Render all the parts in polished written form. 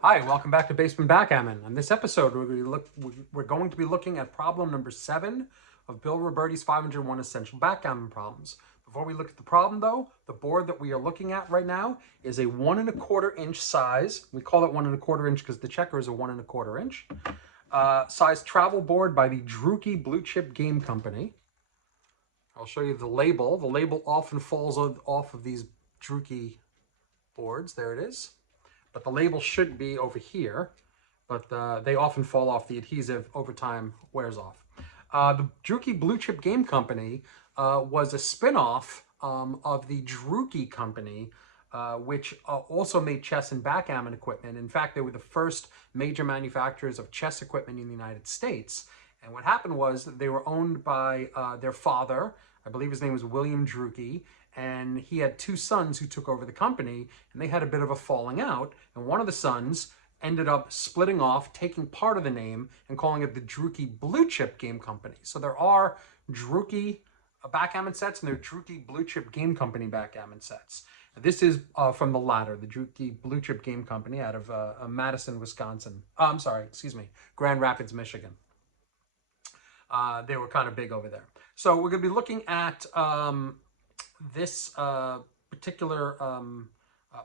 Hi, welcome back to Basement Backgammon. On this episode, we're going to be looking at problem number 7 of Bill Robertie's 501 Essential Backgammon Problems. Before we look at the problem, though, the board that we are looking at right now is a 1 1/4 inch size. We call it 1 1/4 inch because the checker is a 1 1/4 inch. Size travel board by the Druki Blue Chip Game Company. I'll show you the label. The label often falls off of these Druki boards. There it is. But the label should be over here, but they often fall off. The adhesive over time wears off. The Druki Blue Chip Game Company was a spin-off of the Druki Company, which also made chess and backgammon equipment. In fact, they were the first major manufacturers of chess equipment in the United States. And what happened was they were owned by their father. I believe his name was William Druki, and he had 2 sons who took over the company, and they had a bit of a falling out, and one of the sons ended up splitting off, taking part of the name, and calling it the Druki Blue Chip Game Company. So there are Druki backgammon sets, and there are Druki Blue Chip Game Company backgammon sets. This is from the latter, the Druki Blue Chip Game Company out of Madison, Wisconsin. Grand Rapids, Michigan. They were kind of big over there. So we're going to be looking at this particular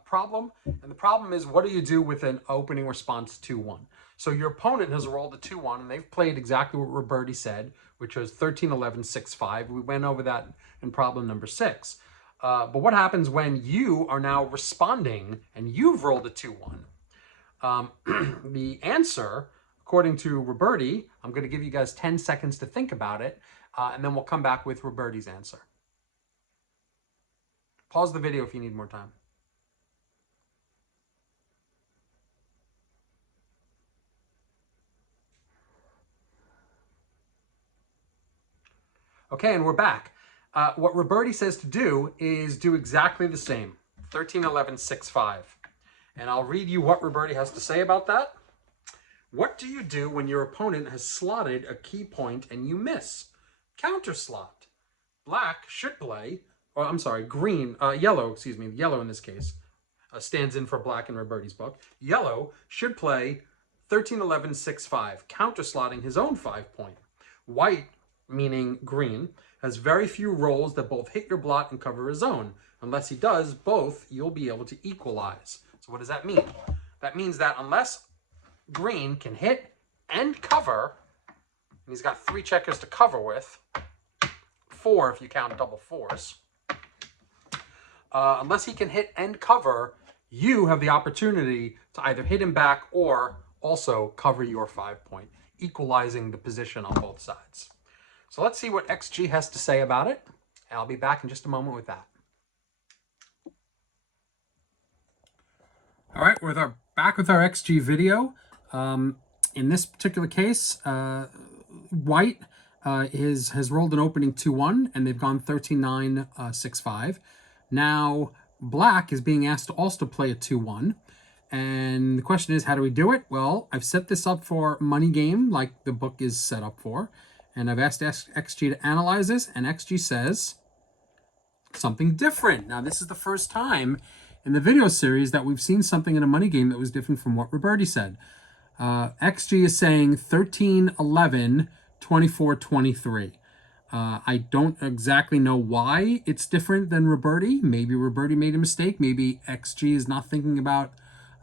problem. And the problem is, what do you do with an opening response 2-1? So your opponent has rolled a 2-1, and they've played exactly what Robertie said, which was 13-11-6-5. We went over that in problem number 6. But what happens when you are now responding and you've rolled a 2-1? The answer, according to Robertie, I'm going to give you guys 10 seconds to think about it, and then we'll come back with Robertie's answer. Pause the video if you need more time. Okay, and we're back. What Robertie says to do is do exactly the same, 13-11-6-5. And I'll read you what Robertie has to say about that. What do you do when your opponent has slotted a key point and you miss? Counter slot. Black should play, or I'm sorry, yellow in this case, stands in for black in Robertie's book. Yellow should play 13-11-6-5, counter slotting his own 5-point. White, meaning green, has very few rolls that both hit your blot and cover his own. Unless he does both, you'll be able to equalize. So what does that mean? That means that unless green can hit and cover, and he's got 3 checkers to cover with, 4 if you count double 4s. Unless he can hit and cover, you have the opportunity to either hit him back or also cover your 5-point, equalizing the position on both sides. So let's see what XG has to say about it. And I'll be back in just a moment with that. All right, we're back with our XG video. In this particular case, White has rolled an opening 2-1, and they've gone 13-9-6-5. Now, Black is being asked to also play a 2-1. And the question is, how do we do it? Well, I've set this up for money game, like the book is set up for. And I've asked XG to analyze this, and XG says something different. Now, this is the first time in the video series that we've seen something in a money game that was different from what Robertie said. XG is saying 13-11-24-23. I don't exactly know why it's different than Robertie. Maybe Robertie made a mistake. Maybe XG is not thinking about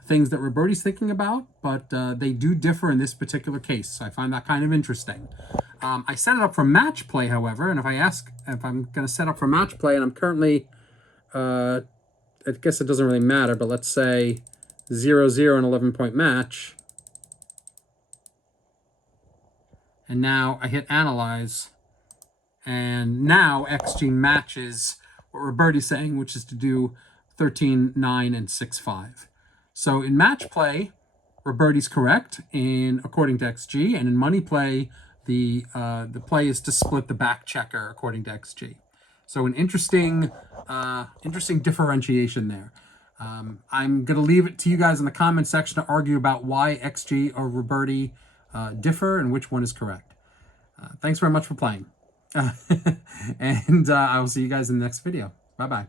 things that Robertie's thinking about, but they do differ in this particular case. So I find that kind of interesting. I set it up for match play, however, and if I'm going to set up for match play, and I'm currently, I guess it doesn't really matter, but let's say 0-0 an 11-point match. And now I hit analyze, and now XG matches what Robertie's saying, which is to do 13-9-6-5. So in match play, Robertie's correct, according to XG, and in money play, the play is to split the back checker, according to XG. So an interesting differentiation there. I'm going to leave it to you guys in the comment section to argue about why XG or Robertie differ and which one is correct. Thanks very much for playing. And I will see you guys in the next video. Bye-bye.